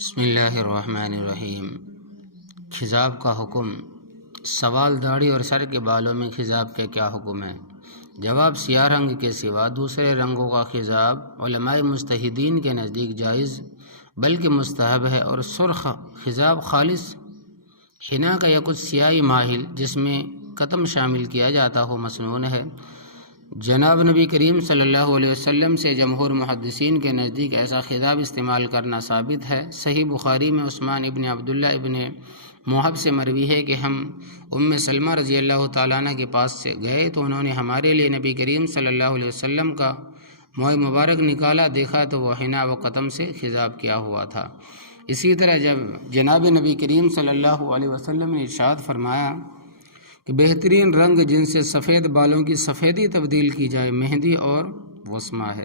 بسم اللہ الرحمن الرحیم۔ خضاب کا حکم۔ سوال: داڑھی اور سر کے بالوں میں خضاب کا کیا حکم ہے؟ جواب: سیاہ رنگ کے سوا دوسرے رنگوں کا خضاب علماء مجتہدین کے نزدیک جائز بلکہ مستحب ہے، اور سرخ خضاب خالص حنا کا یا کچھ سیاہی مائل جس میں قطم شامل کیا جاتا ہو مصنون ہے۔ جناب نبی کریم صلی اللہ علیہ وسلم سے جمہور محدثین کے نزدیک ایسا خضاب استعمال کرنا ثابت ہے۔ صحیح بخاری میں عثمان ابن عبداللہ ابن موہب سے مروی ہے کہ ہم ام سلمہ رضی اللہ تعالیٰ عنہ کے پاس سے گئے تو انہوں نے ہمارے لیے نبی کریم صلی اللہ علیہ وسلم کا موئے مبارک نکالا، دیکھا تو وہ حنا و قطم سے خضاب کیا ہوا تھا۔ اسی طرح جب جناب نبی کریم صلی اللہ علیہ وسلم نے ارشاد فرمایا کہ بہترین رنگ جن سے سفید بالوں کی سفیدی تبدیل کی جائے مہندی اور وسمہ ہے۔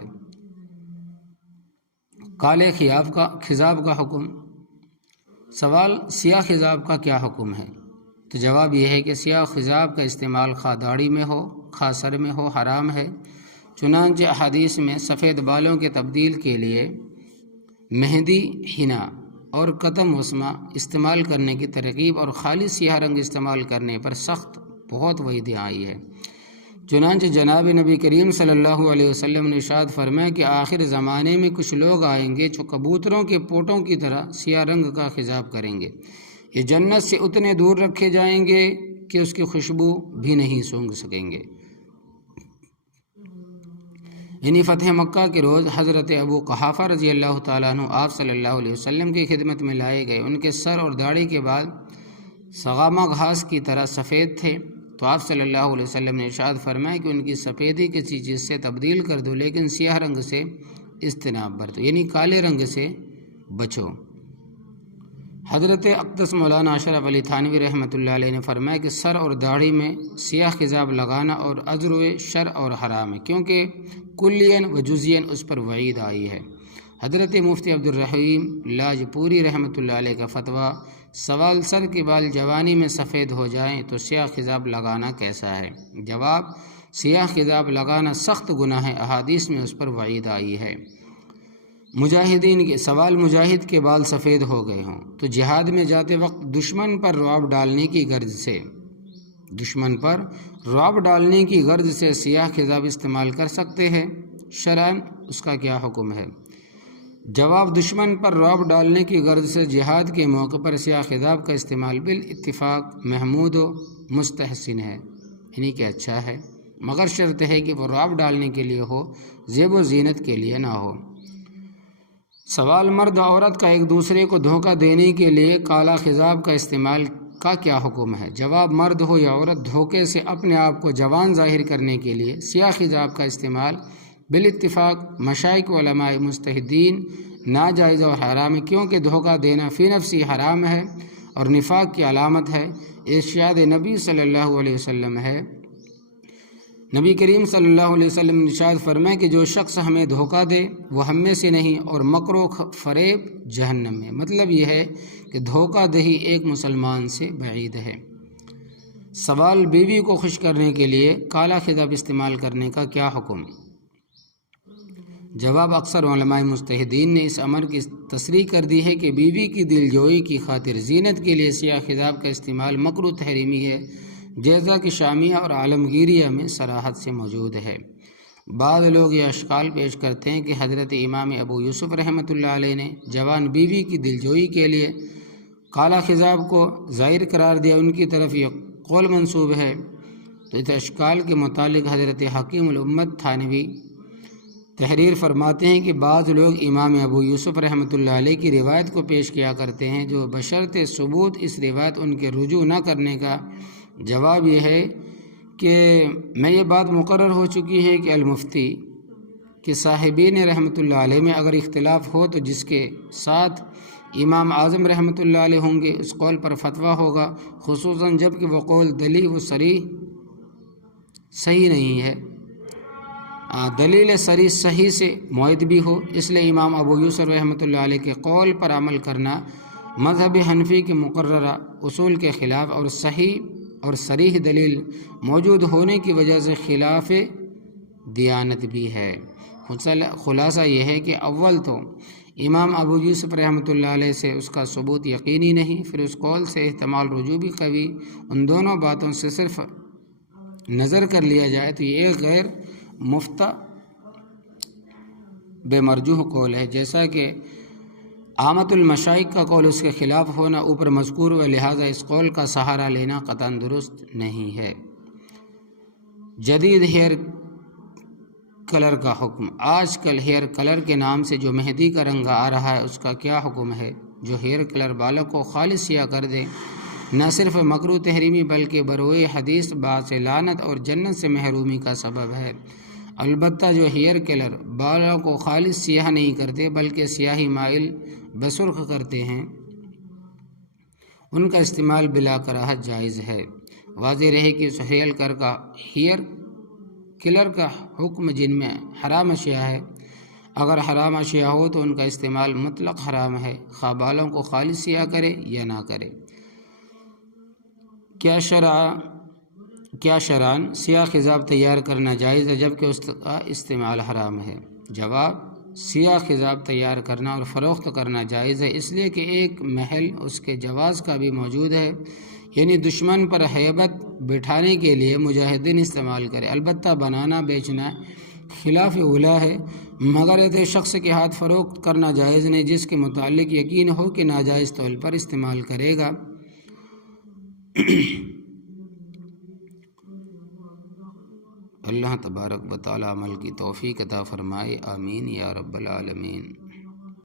کالے خضاب کا حکم۔ سوال: سیاہ خضاب کا کیا حکم ہے؟ تو جواب یہ ہے کہ سیاہ خضاب کا استعمال خواہ داڑھی میں ہو خواہ سر میں ہو حرام ہے۔ چنانچہ احادیث میں سفید بالوں کے تبدیل کے لیے مہندی، حنا اور قطم وسمہ استعمال کرنے کی ترغیب اور خالص سیاہ رنگ استعمال کرنے پر سخت بہت وعید آئی ہے۔ چنانچہ جناب نبی کریم صلی اللہ علیہ وسلم نے ارشاد فرمایا کہ آخر زمانے میں کچھ لوگ آئیں گے جو کبوتروں کے پوٹوں کی طرح سیاہ رنگ کا خضاب کریں گے، یہ جنت سے اتنے دور رکھے جائیں گے کہ اس کی خوشبو بھی نہیں سونگھ سکیں گے۔ یعنی فتح مکہ کے روز حضرت ابو قحافہ رضی اللہ تعالیٰ عنہ آپ صلی اللہ علیہ وسلم کی خدمت میں لائے گئے۔ ان کے سر اور داڑھی کے بال سغامہ گھاس کی طرح سفید تھے، تو آپ صلی اللہ علیہ وسلم نے ارشاد فرمایا کہ ان کی سفیدی کسی چیز سے تبدیل کر دو، لیکن سیاہ رنگ سے اجتناب برتو، یعنی کالے رنگ سے بچو۔ حضرت اقدس مولانا اشرف علی تھانوی رحمۃ اللہ علیہ نے فرمایا کہ سر اور داڑھی میں سیاہ خضاب لگانا اور عذر شر اور حرام ہے، کیونکہ کلین و جزین اس پر وعید آئی ہے۔ حضرت مفتی عبد الرحیم لاجپوری رحمۃ اللہ علیہ کا فتویٰ: سوال: سر کے بال جوانی میں سفید ہو جائیں تو سیاہ خضاب لگانا کیسا ہے؟ جواب: سیاہ خضاب لگانا سخت گناہ ہے، احادیث میں اس پر وعید آئی ہے۔ مجاہدین کے سوال: مجاہد کے بال سفید ہو گئے ہوں تو جہاد میں جاتے وقت دشمن پر رعب ڈالنے کی غرض سے سیاہ خضاب استعمال کر سکتے ہیں؟ شرعاً اس کا کیا حکم ہے؟ جواب: دشمن پر رعب ڈالنے کی غرض سے جہاد کے موقع پر سیاہ خضاب کا استعمال بالاتفاق محمود و مستحسن ہے، یعنی کہ اچھا ہے، مگر شرط ہے کہ وہ رعب ڈالنے کے لیے ہو، زیب و زینت کے لیے نہ ہو۔ سوال: مرد عورت کا ایک دوسرے کو دھوکہ دینے کے لیے کالا خضاب کا استعمال کا کیا حکم ہے؟ جواب: مرد ہو یا عورت، دھوکے سے اپنے آپ کو جوان ظاہر کرنے کے لیے سیاہ خضاب کا استعمال بالاتفاق مشائخ و علماء مجتہدین ناجائز اور حرام ہے، کیونکہ دھوکہ دینا فی نفسی حرام ہے اور نفاق کی علامت ہے۔ ارشاد نبی صلی اللہ علیہ وسلم ہے، نبی کریم صلی اللہ علیہ وسلم نے ارشاد فرمایا کہ جو شخص ہمیں دھوکہ دے وہ ہم میں سے نہیں، اور مکر و فریب جہنم ہے۔ مطلب یہ ہے کہ دھوکہ دہی ایک مسلمان سے بعید ہے۔ سوال: بیوی کو خوش کرنے کے لیے کالا خضاب استعمال کرنے کا کیا حکم؟ جواب: اکثر علماء مجتہدین نے اس امر کی تصریح کر دی ہے کہ بیوی کی دل جوئی کی خاطر زینت کے لیے سیاہ خضاب کا استعمال مکروہ تحریمی ہے، جیسا کہ شامیہ اور عالمگیریہ میں صراحت سے موجود ہے۔ بعض لوگ یہ اشکال پیش کرتے ہیں کہ حضرت امام ابو یوسف رحمۃ اللہ علیہ نے جوان بیوی کی دلجوئی کے لیے کالا خضاب کو ظاہر قرار دیا، ان کی طرف یہ قول منسوب ہے۔ تو اس اشکال کے متعلق حضرت حکیم الامت تھانوی تحریر فرماتے ہیں کہ بعض لوگ امام ابو یوسف رحمۃ اللہ علیہ کی روایت کو پیش کیا کرتے ہیں، جو بشرط ثبوت اس روایت ان کے رجوع نہ کرنے کا۔ جواب یہ ہے کہ میں یہ بات مقرر ہو چکی ہے کہ المفتی کے صاحبین رحمۃ اللہ علیہ میں اگر اختلاف ہو تو جس کے ساتھ امام اعظم رحمۃ اللہ علیہ ہوں گے اس قول پر فتویٰ ہوگا، خصوصاً جب کہ وہ قول دلیل و صریح صحیح نہیں ہے، دلیل صریح صحیح سے معید بھی ہو۔ اس لیے امام ابو یوسف رحمۃ اللہ علیہ کے قول پر عمل کرنا مذہب حنفی کے مقررہ اصول کے خلاف اور صحیح اور صریح دلیل موجود ہونے کی وجہ سے خلاف دیانت بھی ہے۔ خلاصہ یہ ہے کہ اول تو امام ابو یوسف رحمۃ اللہ علیہ سے اس کا ثبوت یقینی نہیں، پھر اس قول سے احتمال رجوع بھی قوی، ان دونوں باتوں سے صرف نظر کر لیا جائے تو یہ ایک غیر مفتہ بے مرجوح قول ہے، جیسا کہ عامت المشائخ کا قول اس کے خلاف ہونا اوپر مذکور و لہٰذا اس قول کا سہارا لینا قطعاً درست نہیں ہے۔ جدید ہیئر کلر کا حکم۔ آج کل ہیئر کلر کے نام سے جو مہندی کا رنگ آ رہا ہے اس کا کیا حکم ہے؟ جو ہیئر کلر بالوں کو خالص سیاہ کر دے نہ صرف مکروہ تحریمی بلکہ بروئے حدیث باعث لعنت اور جنت سے محرومی کا سبب ہے۔ البتہ جو ہیئر کلر بالوں کو خالص سیاہ نہیں کرتے بلکہ سیاہی مائل بسرخ کرتے ہیں، ان کا استعمال بلا کراہت جائز ہے۔ واضح رہے کہ اس ہیئر کلر کا حکم جن میں حرام اشیاء ہے، اگر حرام اشیاء ہو تو ان کا استعمال مطلق حرام ہے، خواہ بالوں کو خالص سیاہ کرے یا نہ کرے۔ کیا شرعاً سیاہ خضاب تیار کرنا جائز ہے جبکہ اس کا استعمال حرام ہے؟ جواب: سیاہ خضاب تیار کرنا اور فروخت کرنا جائز ہے، اس لیے کہ ایک محل اس کے جواز کا بھی موجود ہے، یعنی دشمن پر ہیبت بٹھانے کے لیے مجاہدین استعمال کرے۔ البتہ بنانا بیچنا خلاف اولیٰ ہے، مگر ایسے شخص کے ہاتھ فروخت کرنا جائز نہیں جس کے متعلق یقین ہو کہ ناجائز طور پر استعمال کرے گا۔ اللہ تبارک و تعالی عمل کی توفیق عطا فرمائے، آمین یا رب العالمین۔